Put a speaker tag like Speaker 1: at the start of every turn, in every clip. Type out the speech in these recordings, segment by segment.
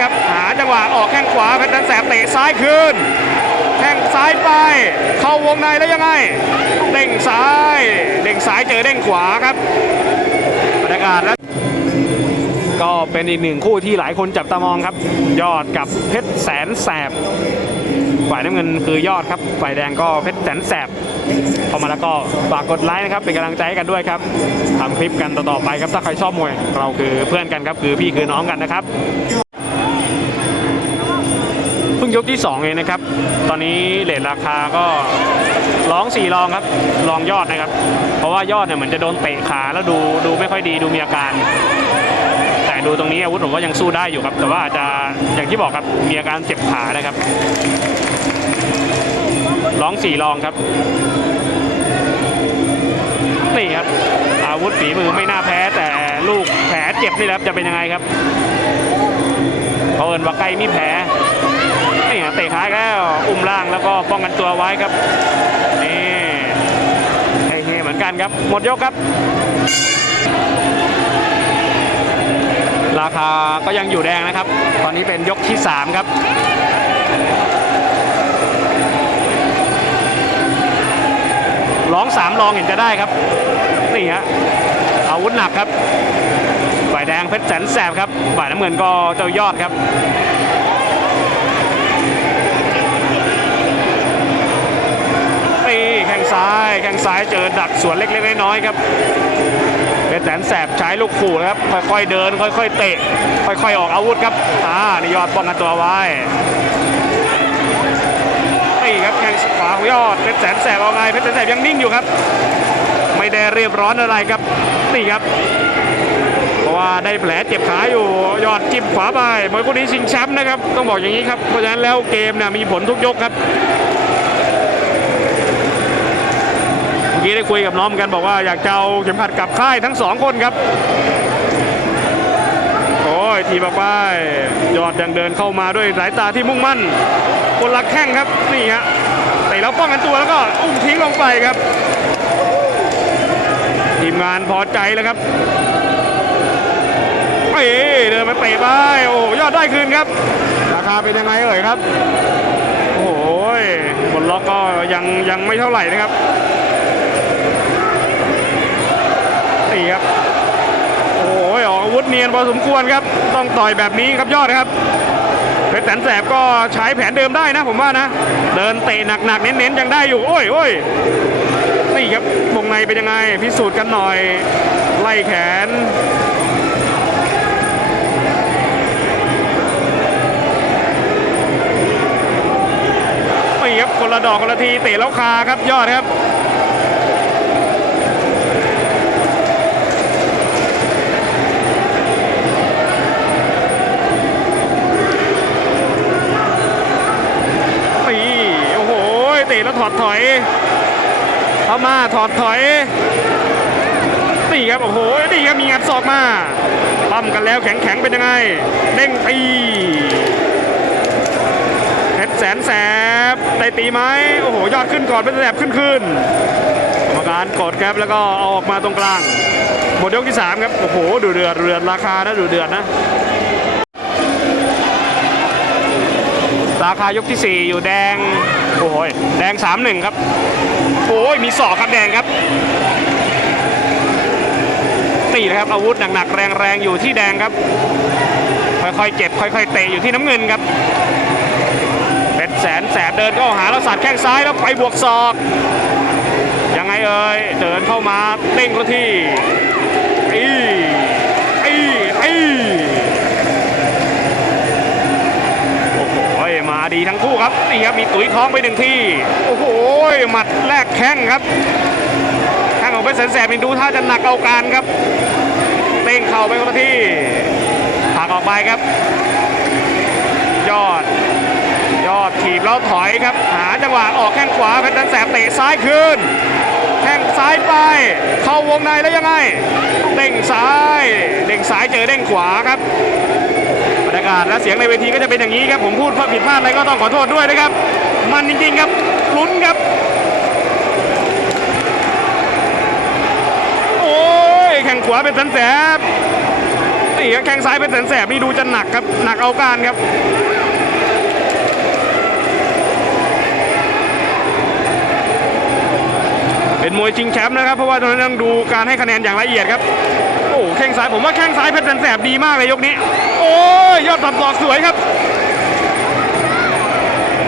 Speaker 1: ครับหาจังหวะออกแข้งขวาเพชรนันแสบเตะซ้ายคืนแข้งซ้ายไป เข้าวงในแล้วยังไง เด้งซ้ายเด้งซ้ายเจอเด้งขวาครับบรรยากาศแล้วก็เป็นอีกหนึ่งคู่ที่หลายคนจับตามองครับ ยอดกับเพชรแสนแสบฝ่ายน้ำเงินคือยอดครับฝ่ายแดงก็เพชรแสนแสบเข้ามาแล้วก็ฝากกดไลค์นะครับเป็นกำลังใจให้กันด้วยครับทำคลิปกันต่อๆไปครับถ้าใครชอบมวย เราคือเพื่อนกันครับคือพี่คือน้องกันนะครับ งยกที่ 2 เองนะครับ ตอนนี้เลทราคาก็ร้อง4รองครับรองยอดนะครับ เพราะว่ายอดเนี่ยเหมือนจะโดนเตะขาแล้วดูดูไม่ค่อยดีดูมีอาการ แต่ดูตรงนี้อาวุธผมว่ายังสู้ได้อยู่ครับ แต่ว่าอาจจะอย่างที่บอกครับมีอาการเจ็บขานะครับร้องสี่รองครับนี่ครับ อาวุธฝีมือไม่น่าแพ้แต่ลูกแผลเจ็บนี่แหละจะเป็นยังไงครับเขาเอินว่าใกล้มีแผล เตะขาแล้วอุ้มล่างแล้วก็ป้องกันตัวไว้ครับนี่ไอ้เฮเหมือนกันครับ หมดยกครับ ราคาก็ยังอยู่แดงนะครับ ตอนนี้เป็นยกที่ 3 ครับร้องสามรองเห็นจะได้ครับนี่ฮะอาวุธหนักครับฝ่ายแดงเพชรแสนแสบครับฝ่ายน้ำเงินก็เจ้ายอดครับ แข้งซ้ายเจอดักสวนเล็กๆน้อยๆครับเพชรแสนแสบใช้ลูกขู่นะครับ ค่อยๆเดิน ค่อยๆเตะ ค่อยๆออกอาวุธครับอ่านี่ยอดป้องกันตัวไว้นี่ครับแข้งขวาของยอดเพชรแสนแสบเอาไงเพชรแสนแสบยังนิ่งอยู่ครับ ไม่ได้เรียบร้อนอะไรครับนี่ครับเพราะว่าได้แผลเจ็บขาอยู่ยอดจิ้มขวาไปมวยคู่นี้ชิงแชมป์นะครับ ต้องบอกอย่างนี้ครับ เพราะฉะนั้นแล้วเกมเนี่ยมีผลทุกยกครับ เมื่อกี้ ได้คุยกับน้องกันบอกว่าอยากจะเอาเข็มขัดกลับค่ายทั้งสองคนครับ โอ้ยทีบอกไปยอดยังเดินเข้ามาด้วยสายตาที่มุ่งมั่น คนละแข้งครับนี่ฮะเตะแล้วป้องกันตัวแล้วก็อุ้มทิ้งลงไปครับ ทีมงานพอใจแล้วครับเอ้เดินมาเตะไปโอ้ยอดได้คืนครับ ราคาเป็นยังไงเอ่ยครับ โอ้โหบนล็อกก็ยังยังไม่เท่าไหร่นะครับนี่ครับ โอ้ยออกอาวุธเนียน พอสมควรครับ ต้องต่อยแบบนี้ครับยอดครับเพชรแสนแสบก็ใช้แผนเดิมได้นะผมว่านะ เดินเตะหนักๆเน้นๆยังได้อยู่โอ้ยโอ้ยนี่ครับวงในเป็นยังไง พิสูจน์กันหน่อย ไล่แขนนี่ครับคนละดอกคนละทีเตะแล้วคาครับยอดครับ ตีโอ้โหเตะ แล้วถอดถอยเข้ามาถอดถอยนี่ครับโอ้โหนี่ครับมีงัดศอกมาปั้มกันแล้วแข็งแข็งเป็นยังไงเด้งตีเพชรแสนแสบได้ตีไหมโอ้โหยอดขึ้นก่อนเพชรแสบขึ้นขึ้นกรรมการกดครับแล้วก็เอาออกมาตรงกลางหมดยกที่สามครับโอ้โหดูเดือดเดือดราคานะดูเดือดนะ ราคายกที่ 4 อยู่แดง โอ้ยแดง 3-1 ครับ โอ้ยมีศอกครับแดงครับตีนะครับอาวุธหนักๆแรงๆอยู่ที่แดงครับ ค่อยๆเจ็บค่อยๆเตะอยู่ที่น้ำเงินครับเป็นแสนแสบเดินเข้าหาแล้วสัดแข้งซ้ายแล้วไปบวกศอกยังไงเอ่ยเดินเข้ามาเต้งเขาที่ ดีทั้งคู่ครับนี่ครับมีตุ๋ยท้องไปหนึ่งที่โอ้โหหมัดแรกแข้งครับแข้งของเพชรแสนแสบนี่ดูท่าจะหนักเอาการครับเต้งเข่าไปคนละที่ผักออกไปครับ ยอด ยอดถีบแล้วถอยครับ หาจังหวะออกแข้งขวาเพชรแสนแสบเตะซ้ายคืนแข้งซ้ายไป เข้าวงในแล้วยังไงเด้งซ้าย เด้งซ้ายเจอเด้งขวาครับ รรยากาศและเสียงในเวทีก็จะเป็นอย่างนี้ครับผมพูดผิดพลาดอะไรก็ต้องขอโทษด้วยนะครับ มันจริงๆครับลุ้นครับ โอ้ยแข่งขวาเป็นแสนแสบนี่แข้งซ้ายเป็นแสนแสบนี่ดูจะหนักครับหนักเอาการครับเป็นมวยชิงแชมป์นะครับ เพราะว่าตอนนั้นต้องดูการให้คะแนนอย่างละเอียดครับ แข้งซ้ายผมว่าแข้งซ้ายเพชรแสนแสบดีมากเลยยกนี้ โอ้ยยอดสับศอกสวยครับ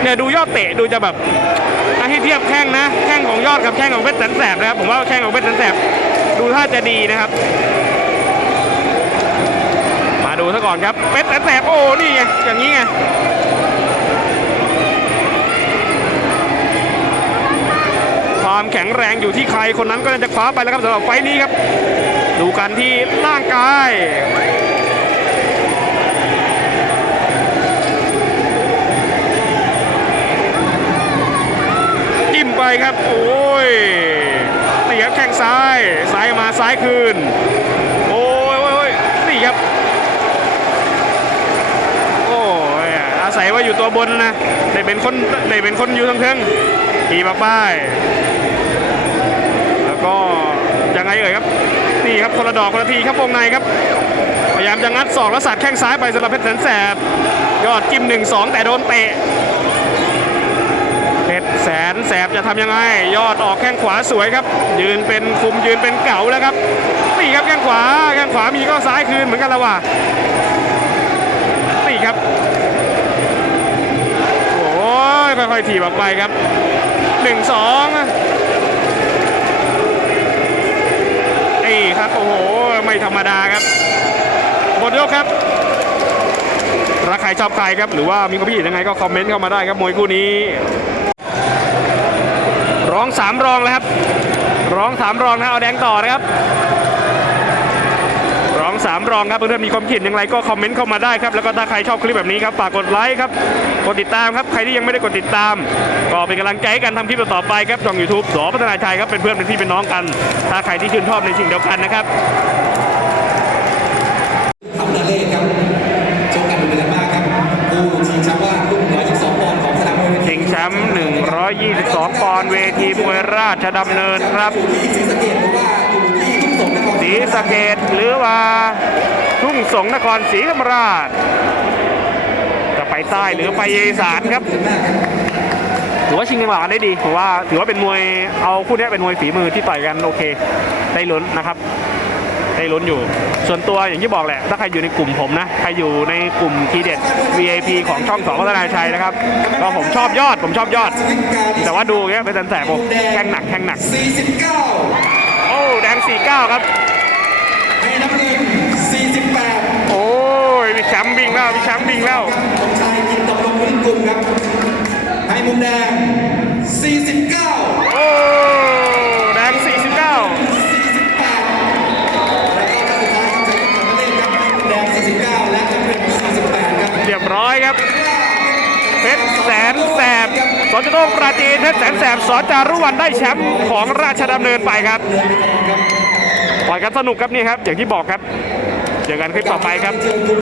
Speaker 1: เนี่ยดูยอดเตะดูจะแบบให้เทียบแข้งนะแข้งของยอดกับแข้งของเพชรแสนแสบนะครับผมว่าแข้งของเพชรแสนแสบดูท่าจะดีนะครับ มาดูซะก่อนครับเพชรแสนแสบโอ้นี่ไงอย่างนี้ไงความแข็งแรงอยู่ที่ใครคนนั้นก็จะคว้าไปแล้วครับสำหรับไฟนี้ครับ ดูกันที่ร่างกายจิ้มไปครับ โอ้ยนี่ครับแข้งซ้ายซ้ายมาซ้ายคืนโอ้ยโอ้ยโอ้ยนี่ครับ โอ้ยอาศัยว่าอยู่ตัวบนนะได้เป็นคนได้เป็นคนอยู่ทั้งเทิงขี่มาป้าย แล้วก็ยังไงเอ่ยครับ นี่ครับคนละดอกคนละทีครับวงในครับพยายามจะงัดศอกแล้วสัดแข้งซ้ายไปสำหรับเพชรแสนแสบยอดจิ้มหนึ่งสองแต่โดนเตะเพชรแสนแสบจะทำยังไง ยอดออกแข้งขวาสวยครับ ยืนเป็นคุมยืนเป็นเก่าแล้วครับนี่ครับแข้งขวาแข้งขวามีก็ซ้ายคืนเหมือนกันล้วว่ะนี่ครับโอ้ยค่อยๆถีบออกไปครับหนึ่งสองนี่ครับโอ้โห ไม่ธรรมดาครับหมดยกครับรักใครชอบใครครับ หรือว่ามีความคิดเห็นยังไงก็คอมเมนต์เข้ามาได้ครับมวยคู่นี้ ร้องสามรองแล้วครับ ร้องสามรองนะเอาแดงต่อนะครับ ร้องสามรองครับเพื่อนๆมีความคิดเห็นอย่างไรก็คอมเมนต์เข้ามาได้ครับ แล้วก็ถ้าใครชอบคลิปแบบนี้ครับฝากกดไลค์ครับกดติดตามครับใครที่ยังไม่ได้กดติดตาม ก็เป็นกำลังใจกันทำคลิปต่อไปครับช่องยูทูบสอพัฒนาชัยครับเป็นเพื่อนเป็นพี่เป็นน้องกัน ถ้าใครที่ชื่นชอบในสิ่งเดียวกันนะครับ
Speaker 2: เล่ครับชกกันดุเดือดมากครับผู้ชิงแชมป์ว่ารุ่น122ปอนด์ของสนามมวย
Speaker 1: ชิงแชมป์122 ปอนด์เวทีมวยราชดำเนินครับ
Speaker 2: อยู่ที่ศรีสะเกดหรือว่าอยู่ที่ทุ่งสงนคร
Speaker 1: ศรีสะเกดหรือว่าทุ่งสงนครศรีธรรมราชจะไปใต้หรือไปอีสานครับ
Speaker 2: เดือดมากครับ
Speaker 1: ถือว่าชิงจังหวะกันได้ดีถือว่าถือว่าเป็นมวยเอาคู่เนี้ยเป็นมวยฝีมือที่ต่อยกันโอเค ได้ลุ้นนะครับ ได้ลุ้นอยู่ ส่วนตัวอย่างที่บอกแหละ ถ้าใครอยู่ในกลุ่มผมนะ ใครอยู่ในกลุ่มทีเด็ด VIP ของช่องสองพัฒนาชัยนะครับ ก็ผมชอบยอด ผมชอบยอด
Speaker 2: สวิงการ
Speaker 1: แต่ว่าดูเงี้ยเป็นแสบผมแข้งหนักแข้งหนัก
Speaker 2: 49
Speaker 1: โอ้ แดง 49 ครับ
Speaker 2: ให้น้ำเงิน48
Speaker 1: โอ้ยมีแชมป์บิงแล้วมีแชมป์บิงแล้ว
Speaker 2: สมชายกินตกลงพื้นกลุ่มครับ ให้มุมแดง ร้อ
Speaker 1: ยครับเพชรแสนแสบสนจโต้ปราจีนเพชรแสนแสบสอนจารุวันได้แชมป์ของราชดำเนินไปครับปล่อยกันสนุกครับนี่ครับ อย่างที่บอกครับเจอกันคลิปต่อไปครับ